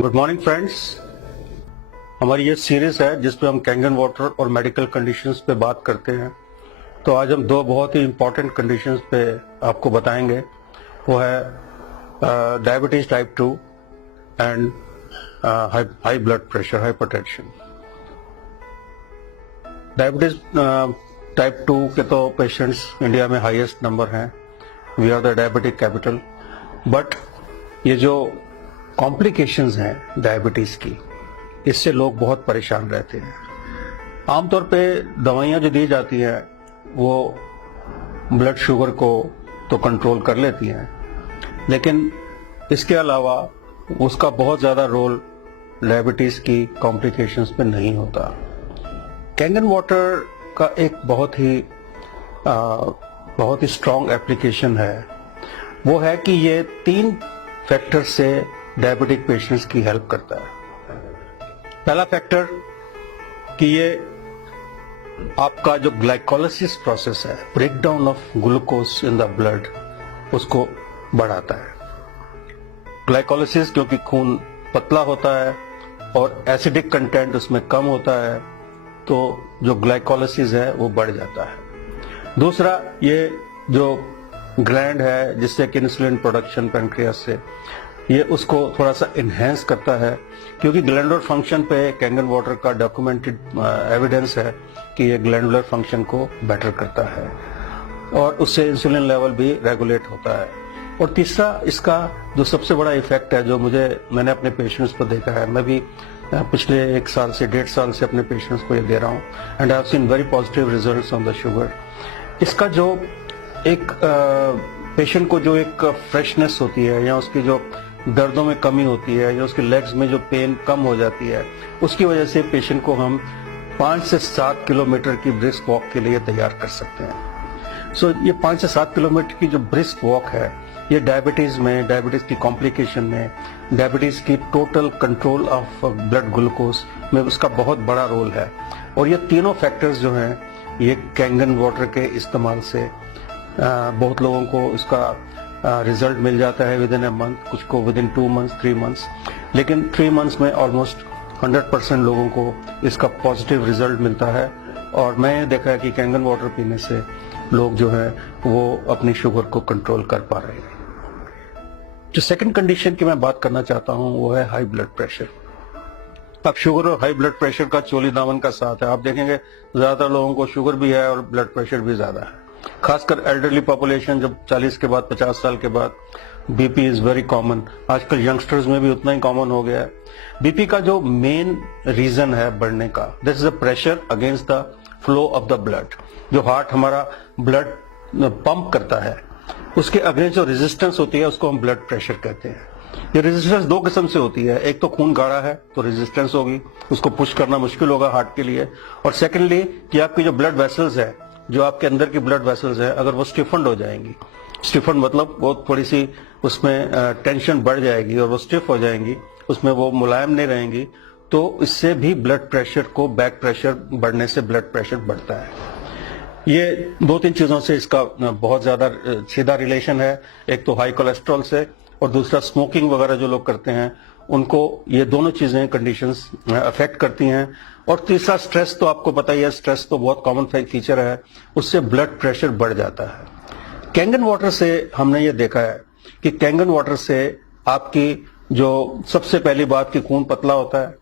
Good morning friends. हमारी ये series है जिसपे हम कैंगन वाटर और मेडिकल कंडीशंस पे बात करते हैं। तो आज हम दो बहुत ही इम्पोर्टेंट कंडीशंस पे आपको बताएंगे। वो है diabetes type 2 and high blood pressure, hypertension. Diabetes type 2 के तो पेशेंट्स इंडिया में हाईएस्ट नंबर हैं। We are the diabetic capital. But ये जो कॉम्प्लिकेशंस हैं डायबिटीज की, इससे लोग बहुत परेशान रहते हैं। आमतौर पे दवाइयां जो दी जाती हैं वो ब्लड शुगर को तो कंट्रोल कर लेती हैं, लेकिन इसके अलावा उसका बहुत ज्यादा रोल डायबिटीज की कॉम्प्लिकेशंस पे नहीं होता। कैंगन वाटर का एक बहुत ही स्ट्रॉन्ग एप्लीकेशन है। वो है कि ये 3 फैक्टर से डायबिटिक पेशेंट्स की हेल्प करता है। पहला फैक्टर कि ये आपका जो ग्लाइकोलिसिस प्रोसेस है, breakdown of glucose in the blood, उसको बढ़ाता है। ग्लाइकोलिसिस क्योंकि खून पतला होता है और एसिडिक कंटेंट उसमें कम होता है, तो जो ग्लाइकोलिसिस है वो बढ़ जाता है। दूसरा, ये जो ग्लैंड है जिससे कि इंसुलिन प्रोडक्शन पैंक्रियास से, ये उसको थोड़ा सा इनहेंस करता है, क्योंकि ग्लैंडुलर फंक्शन पे कैंगन वाटर का डॉक्यूमेंटेड एविडेंस है कि ये ग्लैंडुलर फंक्शन को बेटर करता है और उससे इंसुलिन लेवल भी रेगुलेट होता है। और तीसरा, इसका जो सबसे बड़ा इफेक्ट है, जो मैंने अपने पेशेंट्स को देखा है, मैं भी पिछले 1 साल से 1.5 साल से अपने पेशेंट्स को ये दे रहा हूँ, and I have seen very positive results on the sugar. इसका जो एक पेशेंट को जो एक फ्रेशनेस होती है, या उसकी जो दर्दों में कमी होती है, या उसके लेग्स में जो पेन कम हो जाती है, उसकी वजह से पेशेंट को हम 5 से 7 किलोमीटर की ब्रिस्क वॉक के लिए तैयार कर सकते हैं। सो ये 5 से 7 किलोमीटर की जो ब्रिस्क वॉक है, ये डायबिटीज की कॉम्प्लिकेशन में, डायबिटीज की total control of blood glucose में उसका बहुत बड़ा रोल है। और ये तीनों फैक्टर्स जो हैं, ये कैंगन वाटर के इस्तेमाल से बहुत लोगों को इसका रिजल्ट मिल जाता है विद इन अ मंथ, कुछ को विद इन 2 मंथ्स, 3 मंथ्स, लेकिन 3 मंथ्स में ऑलमोस्ट 100% लोगों को इसका पॉजिटिव रिजल्ट मिलता है। और मैं देखा है कि कैंगन वाटर पीने से लोग जो है वो अपनी शुगर को कंट्रोल कर पा रहे हैं। जो सेकंड कंडीशन की मैं बात करना चाहता हूं वो है हाई ब्लड प्रेशर। अब शुगर और हाई ब्लड प्रेशर का चोली दामन का साथ है। आप देखेंगे ज्यादातर लोगों को शुगर भी है और ब्लड प्रेशर भी ज्यादा है, खासकर एल्डरली पॉपुलेशन, जब 40 के बाद 50 साल के बाद बीपी इज वेरी कॉमन। आजकल यंगस्टर्स में भी उतना ही कॉमन हो गया है। बीपी का जो मेन रीजन है बढ़ने का, this is the pressure against the flow of the blood. जो हार्ट हमारा ब्लड पंप करता है, उसके अगेंस्ट जो रेजिस्टेंस होती है उसको हम ब्लड प्रेशर कहते हैं। ये रेजिस्टेंस 2 किस्म से होती है। एक तो खून गाढ़ा है तो रेजिस्टेंस होगी, उसको पुश करना मुश्किल होगा हार्ट के लिए। और सेकेंडली कि आपकी जो ब्लड वेसल्स है, जो आपके अंदर की ब्लड वेसल्स है, अगर वो स्टिफन्ड हो जाएंगी, स्टिफन्ड मतलब वो थोड़ी सी उसमें टेंशन बढ़ जाएगी और वो स्टिफ हो जाएंगी, उसमें वो मुलायम नहीं रहेंगी, तो इससे भी ब्लड प्रेशर को, बैक प्रेशर बढ़ने से ब्लड प्रेशर बढ़ता है। ये 2-3 चीजों से इसका बहुत ज्यादा सीधा रिलेशन है। एक तो हाई कोलेस्ट्रॉल से, और दूसरा स्मोकिंग वगैरह जो लोग करते हैं उनको ये दोनों चीजें, कंडीशंस अफेक्ट करती हैं। और तीसरा, स्ट्रेस तो आपको पता ही है, स्ट्रेस तो बहुत कॉमन फीचर है, उससे ब्लड प्रेशर बढ़ जाता है। कैंगन वाटर से हमने ये देखा है कि कैंगन वाटर से आपकी जो सबसे पहली बात कि खून पतला होता है,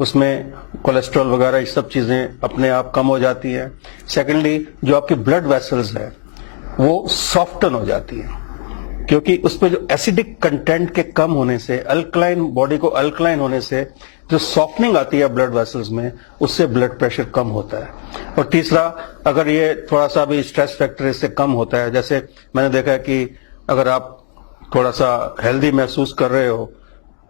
उसमें कोलेस्ट्रॉल वगैरह ये सब चीजें अपने आप कम हो जाती हैं। सेकेंडली, जो आपकी ब्लड वेसल्स है वो सॉफ्टन हो जाती हैं, क्योंकि उसमें जो एसिडिक कंटेंट के कम होने से, अल्कलाइन, बॉडी को अल्कलाइन होने से जो सॉफ्टनिंग आती है ब्लड वेसल्स में, उससे ब्लड प्रेशर कम होता है। और तीसरा, अगर ये थोड़ा सा भी स्ट्रेस फैक्टर इससे कम होता है, जैसे मैंने देखा है कि अगर आप थोड़ा सा हेल्दी महसूस कर रहे हो,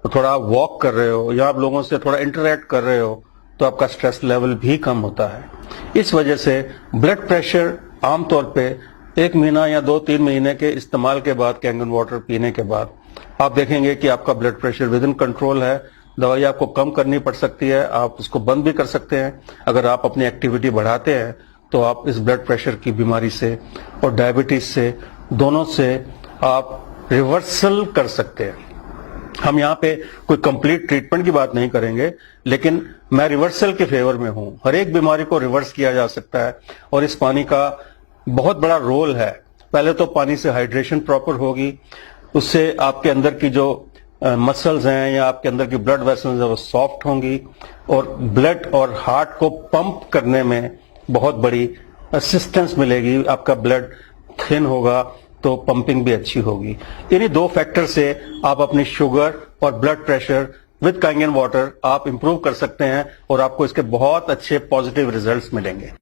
थोड़ा वॉक कर रहे हो, या आप लोगों से थोड़ा इंटरेक्ट कर रहे हो, तो आपका स्ट्रेस लेवल भी कम होता है। इस वजह से ब्लड प्रेशर आमतौर पे 1 महीना या 2-3 महीने के इस्तेमाल के बाद, कैंगन वाटर पीने के बाद, आप देखेंगे कि आपका blood pressure with in control है। दवाई आपको कम करनी पड़ सकती है, आप उसको बंद भी कर सकते हैं। अगर आप अपनी एक्टिविटी बढ़ाते हैं तो आप इस ब्लड प्रेशर की बीमारी से और डायबिटीज से, दोनों से आप रिवर्सल कर सकते हैं। हम यहाँ पे कोई कंप्लीट ट्रीटमेंट की बात नहीं करेंगे, लेकिन मैं रिवर्सल के फेवर में हूं। हर एक बीमारी को रिवर्स किया जा सकता है और इस पानी का बहुत बड़ा रोल है। पहले तो पानी से हाइड्रेशन प्रॉपर होगी, उससे आपके अंदर की जो मसल्स हैं या आपके अंदर की ब्लड वेसल्स हैं वो सॉफ्ट होंगी और ब्लड और हार्ट को पंप करने में बहुत बड़ी असिस्टेंस मिलेगी। आपका ब्लड थिन होगा तो पंपिंग भी अच्छी होगी। इन्हीं दो फैक्टर से आप अपनी शुगर और ब्लड प्रेशर विद कांगेन वाटर आप इंप्रूव कर सकते हैं और आपको इसके बहुत अच्छे पॉजिटिव रिजल्ट्स मिलेंगे।